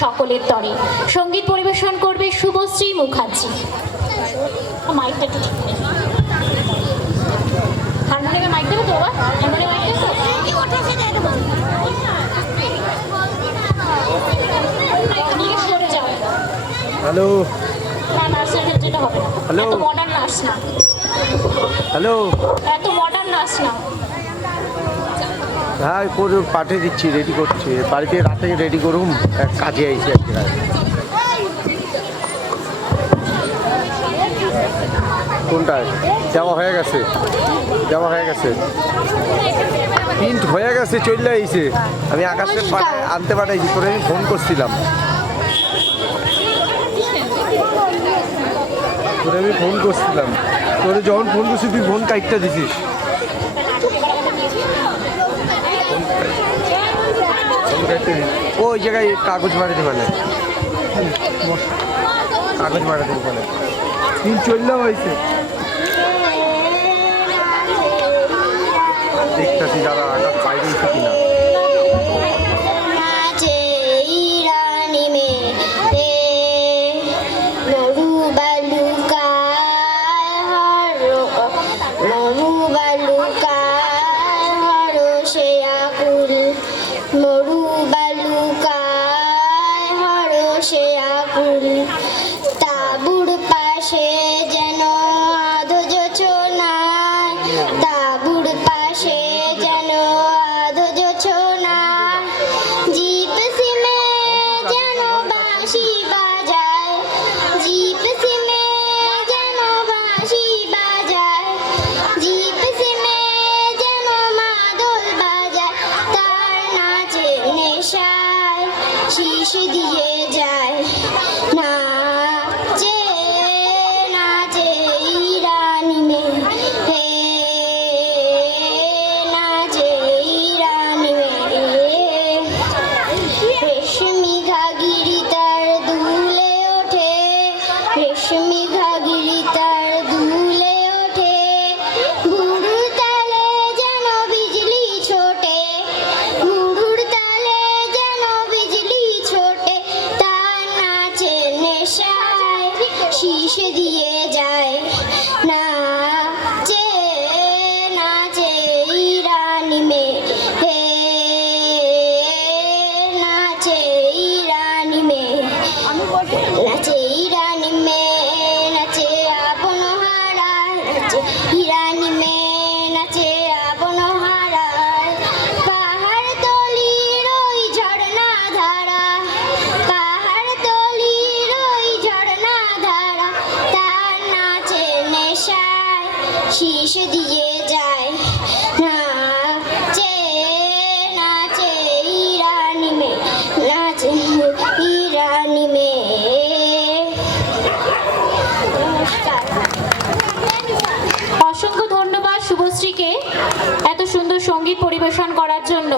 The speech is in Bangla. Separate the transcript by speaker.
Speaker 1: সকলের তরে। সংগীত পরিবেশন করবে শুভশ্রী মুখার্জি। মাইকটা একটু ঠিক করে হারমোনিয়ামে মাইক দেবে তো বাবা হারমোনিয়ামে মাইক দেবে তো নিয়ে সরে যাও
Speaker 2: হ্যালো। হ্যালো।
Speaker 1: এত মডার্ন নাচ না।
Speaker 2: হ্যাঁ করে পাঠিয়ে দিচ্ছি রেডি করছি। বাড়িতে রাতে রেডি করুন এক কাজে আইছি এক জায়গায় কোনটা? দেওয়া হয়ে গেছে। দেওয়া হয়ে গেছে। প্রিন্ট হয়ে গেছে, চলে আইছে। আমি আকাশে পাঠায়- আনতে পাঠাইছি, তোরে আমি ফোন করছিলাম। তোরে আমি ফোন করছিলাম। তোরে যখন ফোন করছি, তুই ফোন কাইটটা দিছিস। ওই জায়গায় কাগজ বাড়াতে পারে কাগজ বাড়াতে তিন চললেও হয়েছে।
Speaker 3: হরো সে আকুল তাবুর পাশে যেন আধো জোছনায় তাবুর পাশে যেন আধো জোছনায় জিপ সিমে যেন বাঁশি বাজায়, জিপ সিমে যেন বাঁশি বাজায়, জিপ সিমে যেন মাদল বাজায়, তার নাচে নেশায় শীষ দিয়ে শীষ দিয়ে যায় যায়।
Speaker 1: অসংখ্য ধন্যবাদ শুভশ্রীকে এত সুন্দর সংগীত পরিবেশন করার জন্য।